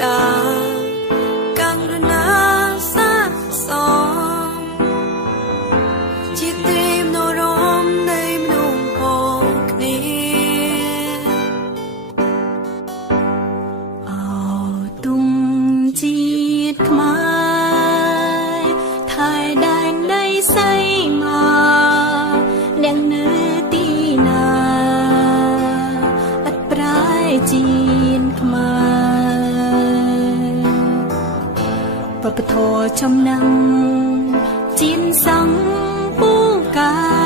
តាកាំងរណាសាសងជាទេមនរមនៃមនុស្សផងគ្នាអោទុំជាតិខ្មែរថៃដែនដីសៃមកអ្នកនៅទីណាអត់ប្រែជាតិខ្មែរបបធរចំណាំងជាតិសង្ឃពូកា